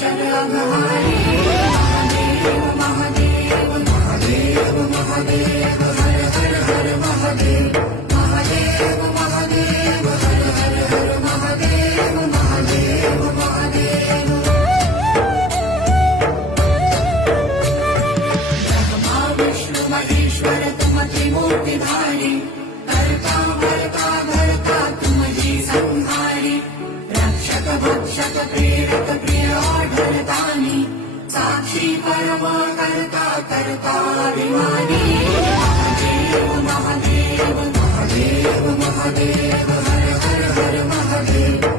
चल अघहारी महादेव महादेव महादेव महादेव हर हर हर महादेव महादेव महादेव हर हर हर महादेव महादेव महादेव ब्रह्मा विष्णु महेश्वर तुम त्रिमूर्तिधारी करता भरता धरता तुम जी संहारी रक्षक भक्षक प्रेरक प्रिय आढळतानी साक्षी परम करता करता अभिमानी महादेव महादेव महादेव महादेव हर हर हर महादेव